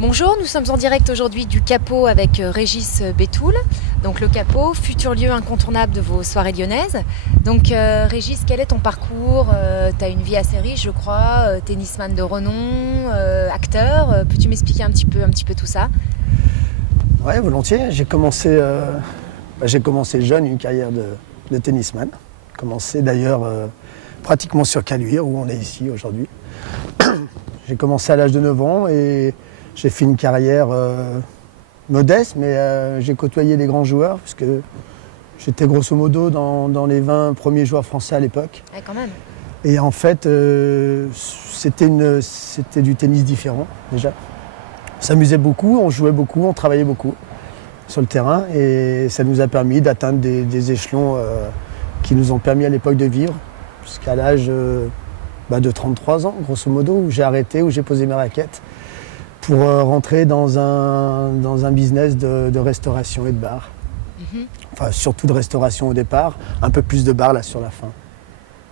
Bonjour, nous sommes en direct aujourd'hui du Capot avec Régis Bétoul. Donc le Capot, futur lieu incontournable de vos soirées lyonnaises. Donc Régis, quel est ton parcours? Tu as une vie assez riche, je crois, tennisman de renom, acteur. Peux-tu m'expliquer un petit peu tout ça? Ouais, volontiers. J'ai commencé jeune une carrière de tennisman. J'ai commencé d'ailleurs pratiquement sur Caluire, où on est ici aujourd'hui. J'ai commencé à l'âge de 9 ans et j'ai fait une carrière modeste, mais j'ai côtoyé des grands joueurs, puisque j'étais grosso modo dans les 20 premiers joueurs français à l'époque. Ouais, quand même. Et en fait, c'était du tennis différent déjà. On s'amusait beaucoup, on jouait beaucoup, on travaillait beaucoup sur le terrain et ça nous a permis d'atteindre des échelons qui nous ont permis à l'époque de vivre jusqu'à l'âge de 33 ans, grosso modo, où j'ai arrêté, où j'ai posé mes raquettes pour rentrer dans un business de restauration et de bar. Mm-hmm. Enfin, surtout de restauration au départ, un peu plus de bar là sur la fin.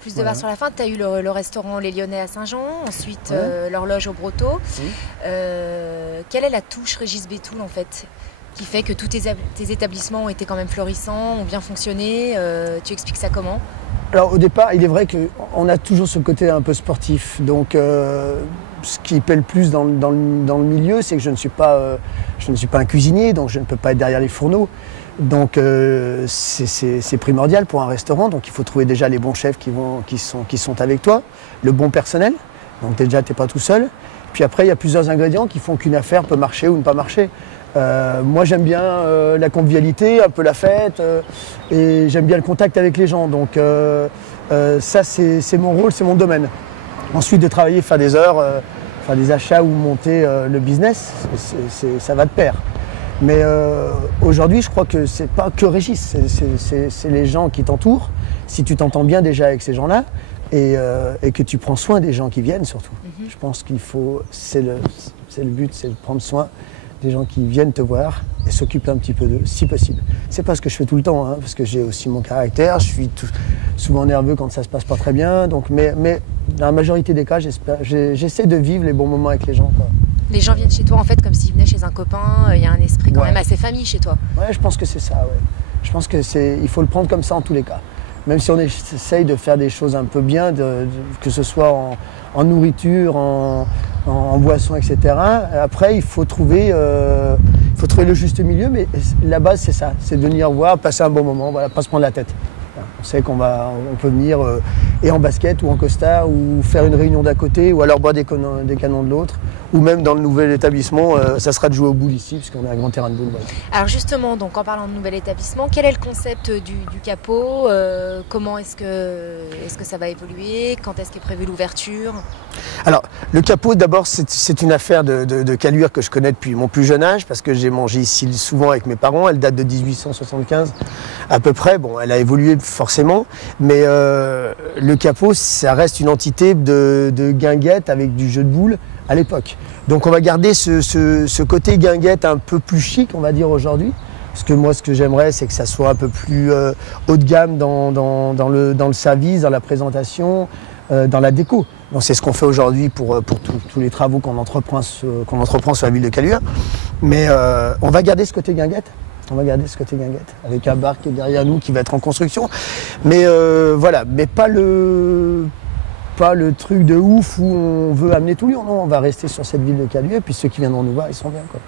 Plus de bar sur la fin, tu as eu le restaurant Les Lyonnais à Saint-Jean, ensuite l'horloge au Brotteau. Oui. Quelle est la touche Régis Bétoul en fait, qui fait que tous tes établissements ont été quand même florissants, ont bien fonctionné? Tu expliques ça comment? Alors au départ, il est vrai qu'on a toujours ce côté un peu sportif. Donc ce qui paie le plus dans le milieu, c'est que je ne suis pas un cuisinier, donc je ne peux pas être derrière les fourneaux. Donc c'est primordial pour un restaurant. Donc il faut trouver déjà les bons chefs qui sont avec toi, le bon personnel. Donc déjà, tu n'es pas tout seul. Puis après, il y a plusieurs ingrédients qui font qu'une affaire peut marcher ou ne pas marcher. Moi, j'aime bien la convivialité, un peu la fête, et j'aime bien le contact avec les gens. Donc ça, c'est mon rôle, c'est mon domaine. Ensuite, de travailler, faire des heures, faire des achats ou monter le business, ça va de pair. Mais aujourd'hui, je crois que c'est pas que Régis, c'est les gens qui t'entourent. Si tu t'entends bien déjà avec ces gens-là et que tu prends soin des gens qui viennent surtout. Mm-hmm. Je pense qu'il faut, c'est le but, c'est de prendre soin des gens qui viennent te voir et s'occuper un petit peu d'eux, si possible. C'est pas ce que je fais tout le temps, hein, parce que j'ai aussi mon caractère, je suis souvent nerveux quand ça se passe pas très bien, donc, mais dans la majorité des cas, j'essaie de vivre les bons moments avec les gens, quoi. Les gens viennent chez toi en fait comme s'ils venaient chez un copain, il y a un esprit quand même assez famille chez toi. Ouais, je pense que c'est ça, ouais. Je pense que il faut le prendre comme ça en tous les cas. Même si on essaye de faire des choses un peu bien, que ce soit en nourriture, en boisson, etc. Après, il faut trouver le juste milieu, mais la base, c'est ça. C'est de venir voir, passer un bon moment, voilà, pas se prendre la tête. On sait on peut venir et en basket ou en costard ou faire une réunion d'à côté ou alors boire des canons de l'autre ou même dans le nouvel établissement, ça sera de jouer au boule ici puisqu'on a un grand terrain de boule. Voilà. Alors justement, donc en parlant de nouvel établissement, quel est le concept du Capot? Comment est-ce que ça va évoluer? Quand est-ce qu'est prévue l'ouverture? Alors le Capot d'abord c'est une affaire de Caluire que je connais depuis mon plus jeune âge parce que j'ai mangé ici souvent avec mes parents. Elle date de 1875 à peu près. Bon, elle a évolué forcément, mais le Capot, ça reste une entité de guinguette avec du jeu de boules à l'époque. Donc on va garder ce côté guinguette un peu plus chic, on va dire aujourd'hui. Parce que moi, ce que j'aimerais, c'est que ça soit un peu plus haut de gamme dans le service, dans la présentation, dans la déco. Donc c'est ce qu'on fait aujourd'hui pour tous les travaux qu'on entreprend sur la ville de Caluire. Mais on va garder ce côté guinguette. Avec un bar qui est derrière nous, qui va être en construction. Mais voilà, mais pas le truc de ouf où on veut amener tout Lyon. Non, on va rester sur cette ville de Caluire, puis ceux qui viendront nous voir, ils seront bien, quoi.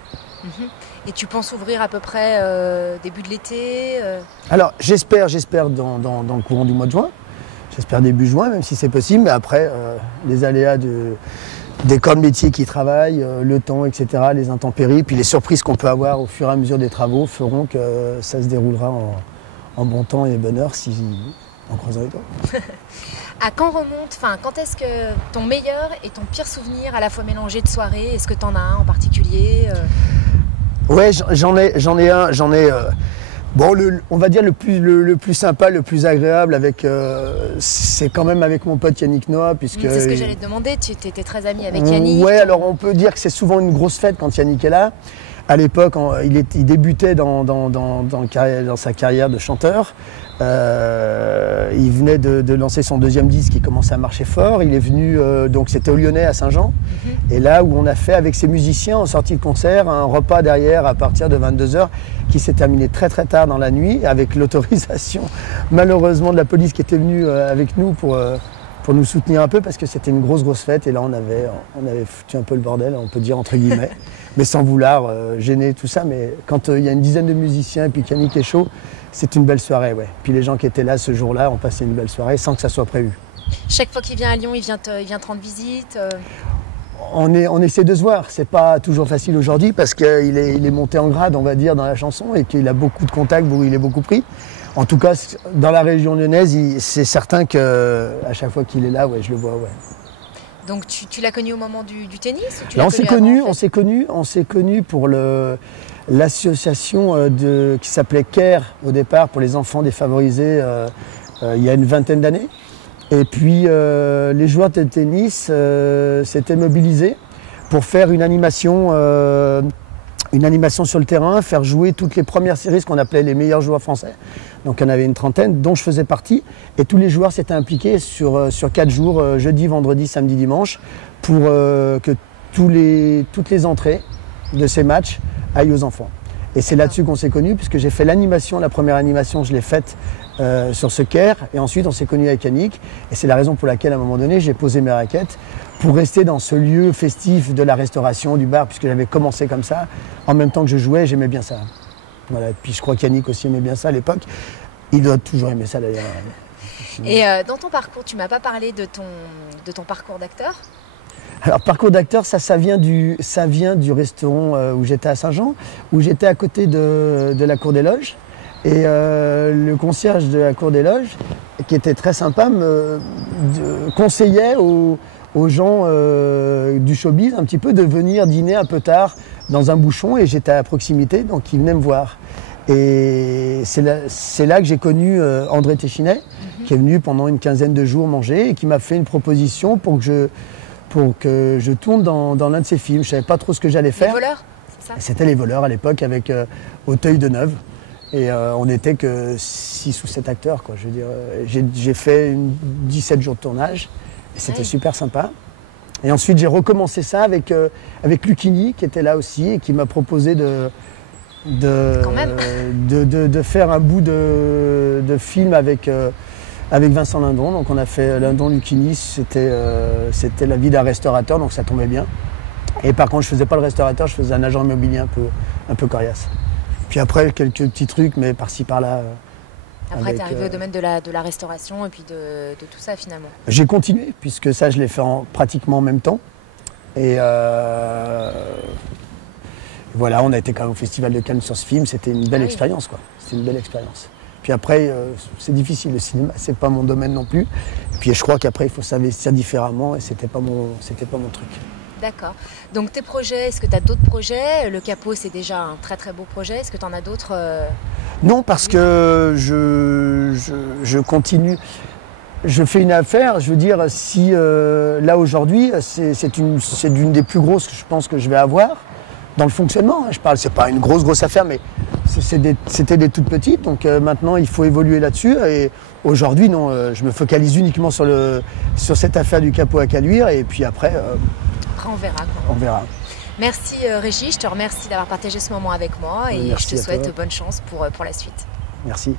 Et tu penses ouvrir à peu près début de l'été Alors, j'espère dans le courant du mois de juin. J'espère début juin, même si c'est possible. Mais après, les aléas des corps de métier qui travaillent, le temps, etc., les intempéries, puis les surprises qu'on peut avoir au fur et à mesure des travaux feront que ça se déroulera en bon temps et bonne heure si on croise les doigts. À quand quand est-ce que ton meilleur et ton pire souvenir à la fois mélangés de soirée, est-ce que tu en as un en particulier? Ouais, j'en ai un. Bon, on va dire le plus sympa, le plus agréable, c'est quand même avec mon pote Yannick Noah, puisque... C'est ce que j'allais te demander, tu étais très ami avec Yannick. Ouais, alors on peut dire que c'est souvent une grosse fête quand Yannick est là. À l'époque, il débutait dans sa carrière de chanteur. Il venait de lancer son deuxième disque qui commençait à marcher fort. Il est venu, donc c'était au Lyonnais à Saint-Jean. Et là où on a fait avec ses musiciens en sortie de concert un repas derrière à partir de 22h qui s'est terminé très très tard dans la nuit avec l'autorisation malheureusement de la police qui était venue avec nous pour nous soutenir un peu parce que c'était une grosse fête et là on avait foutu un peu le bordel, on peut dire entre guillemets, mais sans vouloir gêner tout ça. Mais quand il y a une dizaine de musiciens et puis qu'Yannick est chaud, c'est une belle soirée, ouais. Puis les gens qui étaient là ce jour-là ont passé une belle soirée sans que ça soit prévu. Chaque fois qu'il vient à Lyon, il vient te rendre visite On essaie de se voir, c'est pas toujours facile aujourd'hui parce qu'il est monté en grade, on va dire, dans la chanson et qu'il a beaucoup de contacts, il est beaucoup pris. En tout cas, dans la région lyonnaise, c'est certain qu'à chaque fois qu'il est là, ouais, je le vois. Ouais. Donc tu l'as connu au moment du tennis ou tu là, l'as connu on s'est connus pour l'association qui s'appelait CARE au départ pour les enfants défavorisés il y a une vingtaine d'années. Et puis les joueurs de tennis s'étaient mobilisés pour faire une animation sur le terrain, faire jouer toutes les premières séries, ce qu'on appelait les meilleurs joueurs français. Donc il y en avait une trentaine, dont je faisais partie. Et tous les joueurs s'étaient impliqués sur 4 jours, jeudi, vendredi, samedi, dimanche, pour que toutes les entrées de ces matchs aillent aux enfants. Et c'est là-dessus qu'on s'est connus, puisque j'ai fait l'animation, la première animation, je l'ai faite sur ce CARE. Et ensuite, on s'est connus avec Yannick. Et c'est la raison pour laquelle, à un moment donné, j'ai posé mes raquettes pour rester dans ce lieu festif de la restauration, du bar, puisque j'avais commencé comme ça. En même temps que je jouais, j'aimais bien ça. Voilà. Puis je crois qu'Yannick aussi aimait bien ça à l'époque. Il doit toujours aimer ça d'ailleurs. Et dans ton parcours, tu m'as pas parlé de ton parcours d'acteur ? Alors, parcours d'acteur, ça vient du restaurant où j'étais à Saint-Jean, où j'étais à côté de la Cour des Loges. Et le concierge de la Cour des Loges, qui était très sympa, me conseillait aux gens du showbiz un petit peu de venir dîner un peu tard dans un bouchon. Et j'étais à proximité, donc ils venaient me voir. Et c'est là que j'ai connu André Téchinet, qui est venu pendant une quinzaine de jours manger et qui m'a fait une proposition pour que je tourne dans l'un de ses films. Je ne savais pas trop ce que j'allais faire. Les voleurs, c'est ça ? C'était Les voleurs à l'époque avec Auteuil-de-Neuve. Et on n'était que 6 ou 7 acteurs, quoi. Je veux dire, j'ai fait 17 jours de tournage et c'était super sympa. Et ensuite, j'ai recommencé ça avec Lucchini, qui était là aussi et qui m'a proposé de faire un bout de film avec Vincent Lindon. Donc on a fait Lindon-Lucchini, c'était la vie d'un restaurateur, donc ça tombait bien. Et par contre, je faisais pas le restaurateur, je faisais un agent immobilier un peu coriace. Puis après, quelques petits trucs, mais par-ci, par-là. Après, tu es arrivé au domaine de la restauration et puis de tout ça, finalement. J'ai continué, puisque ça, je l'ai fait pratiquement en même temps. Et voilà, on a été quand même au Festival de Cannes sur ce film. C'était une belle expérience, quoi. C'était une belle expérience. Puis après, c'est difficile, le cinéma, c'est pas mon domaine non plus. Et puis je crois qu'après, il faut s'investir différemment et c'était pas mon truc. D'accord. Donc tes projets, est-ce que tu as d'autres projets ? Le Capot, c'est déjà un très très beau projet. Est-ce que tu en as d'autres Non, parce que je continue. Je fais une affaire, je veux dire, si là aujourd'hui, c'est d'une des plus grosses que je pense que je vais avoir dans le fonctionnement. Je parle, c'est pas une grosse affaire, mais c'était des toutes petites. Donc maintenant, il faut évoluer là-dessus. Et aujourd'hui, non, je me focalise uniquement sur cette affaire du Capot à Caluire. Et puis après on verra. On verra. Merci Régis, je te remercie d'avoir partagé ce moment avec moi et je te souhaite bonne chance pour la suite. Merci.